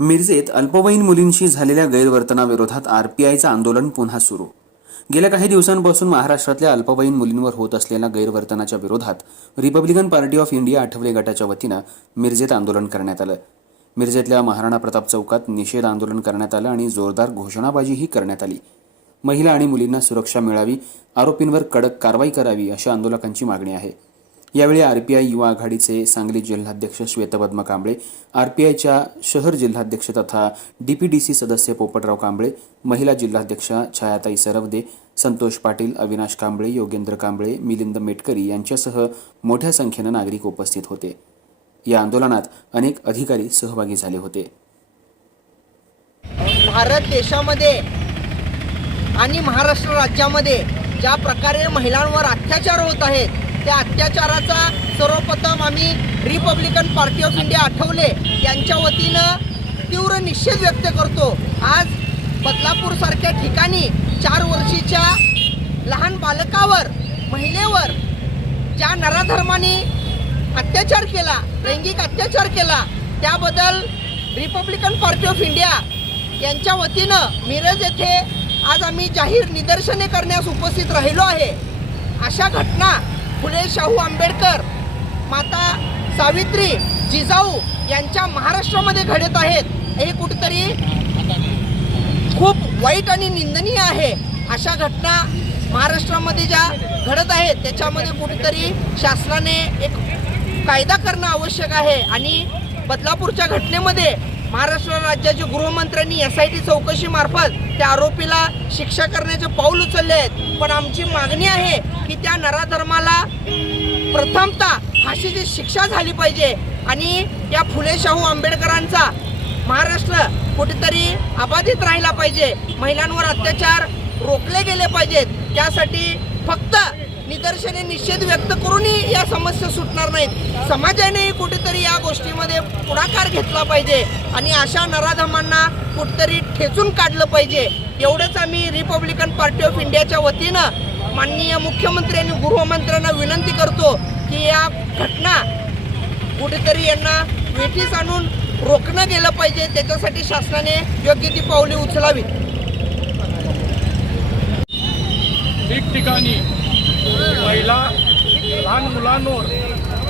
मिरजेत अल्पवयीन मुलींशी झालेल्या गैरवर्तनाविरोधात आरपीआयचं आंदोलन पुन्हा सुरू. गेल्या काही दिवसांपासून महाराष्ट्रातल्या अल्पवयीन मुलींवर होत असलेल्या गैरवर्तनाच्या विरोधात Republican party of India Athawale गटाच्या वतीनं मिरजेत आंदोलन करण्यात आलं. मिरजेतल्या महाराणा प्रताप चौकात निषेध आंदोलन करण्यात आलं आणि जोरदार घोषणाबाजीही करण्यात आली. महिला आणि मुलींना सुरक्षा मिळावी, आरोपींवर कडक कारवाई करावी अशा आंदोलकांची मागणी आहे. यावेळी आरपीआय युवा आघाडीचे सांगली जिल्हाध्यक्ष श्वेतपद्म कांबळे, आरपीआयच्या शहर जिल्हाध्यक्ष तथा डीपीडीसी सदस्य पोपटराव कांबळे, महिला जिल्हाध्यक्षा छायाताई सरवदे, संतोष पाटील, अविनाश कांबळे, योगेंद्र कांबळे, मिलिंद मेटकरी यांच्यासह मोठ्या संख्येनं नागरिक उपस्थित होते. या आंदोलनात अनेक अधिकारी सहभागी झाले होते. भारत देशामध्ये आणि महाराष्ट्र राज्यामध्ये ज्या प्रकारे महिलांवर अत्याचार होत आहेत त्या अत्याचाराचा सर्वप्रथम आम्ही Republican party of India Athawale यांच्या वतीनं तीव्र निषेध व्यक्त करतो. आज बदलापूरसारख्या ठिकाणी 4 वर्षीच्या लहान बालकावर, महिलेवर ज्या नराधर्माने अत्याचार केला, लैंगिक अत्याचार केला, त्याबद्दल रिपब्लिकन पार्टी ऑफ इंडिया यांच्या वतीनं मिरज येथे आज आम्ही जाहीर निदर्शने करण्यास उपस्थित राहिलो आहे. अशा घटना फुले शाहू आंबेडकर, माता सावित्री, जिजाऊ यांच्या महाराष्ट्रामध्ये घडत आहेत. हे कुठेतरी खूप वाईट आणि निंदनीय आहे. अशा घटना महाराष्ट्रामध्ये ज्या घडत आहेत त्याच्यामध्ये कुठेतरी शासनाने एक कायदा करणं आवश्यक आहे. आणि बदलापूरच्या घटनेमध्ये महाराष्ट्र राज्याचे गृहमंत्र्यांनी SIT चौकशीमार्फत त्या आरोपीला शिक्षा करण्याचे पाऊल उचलले आहेत. पण आमची मागणी आहे की त्या नराधर्माला प्रथमतः फाशीची शिक्षा झाली पाहिजे आणि या फुले शाहू आंबेडकरांचा महाराष्ट्र कुठेतरी अबाधित राहिला पाहिजे. महिलांवर अत्याचार रोखले गेले पाहिजेत. त्यासाठी फक्त निदर्शने, निषेध व्यक्त करूनही या समस्या सुटणार नाहीत. समाजाने कुठेतरी या गोष्टीमध्ये पुढाकार घेतला पाहिजे आणि अशा नराधमांना कुठेतरी ठेचून काढलं पाहिजे. एवढंच आम्ही रिपब्लिकन पार्टी ऑफ इंडियाच्या वतीनं माननीय मुख्यमंत्री आणि गृहमंत्र्यांना विनंती करतो की या घटना कुठेतरी यांना वेठीस आणून रोखणं गेलं पाहिजे. त्याच्यासाठी शासनाने योग्य ती पावले उचलावीत. ठिकठिकाणी महिला, लहान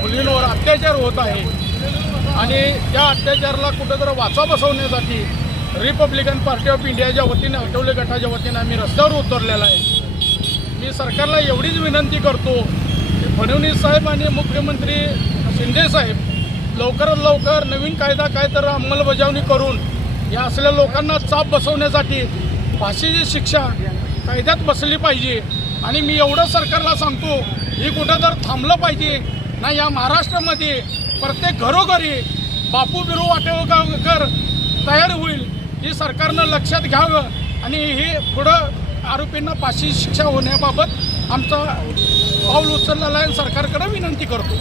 मुलींवर अत्याचार होत आहे आणि त्या अत्याचाराला कुठंतरी वाचा बसवण्यासाठी रिपब्लिकन पार्टी ऑफ इंडियाच्या वतीने, आठवले गटाच्या वतीने आम्ही रस्त्यावर उतरलेला आहे. मी सरकारला एवढीच विनंती करतो की फडणवीस साहेब आणि मुख्यमंत्री शिंदे साहेब लवकरात लवकर नवीन कायदा काय तर अंमलबजावणी करून या असलेल्या लोकांना चाप बसवण्यासाठी फाशीची शिक्षा कायद्यात बसली पाहिजे. आणि मी एवढं सरकारला सांगतो, ही कुठं तर थांबलं पाहिजे ना. या महाराष्ट्रामध्ये प्रत्येक घरोघरी बापू बिरू वाटेकर तयार होईल, ही सरकारनं लक्षात घ्यावं आणि हे पुढं आरोपींना फाशी शिक्षा होण्याबाबत आमचा पाऊल उचललेला आहे. सरकारकडे विनंती करतो.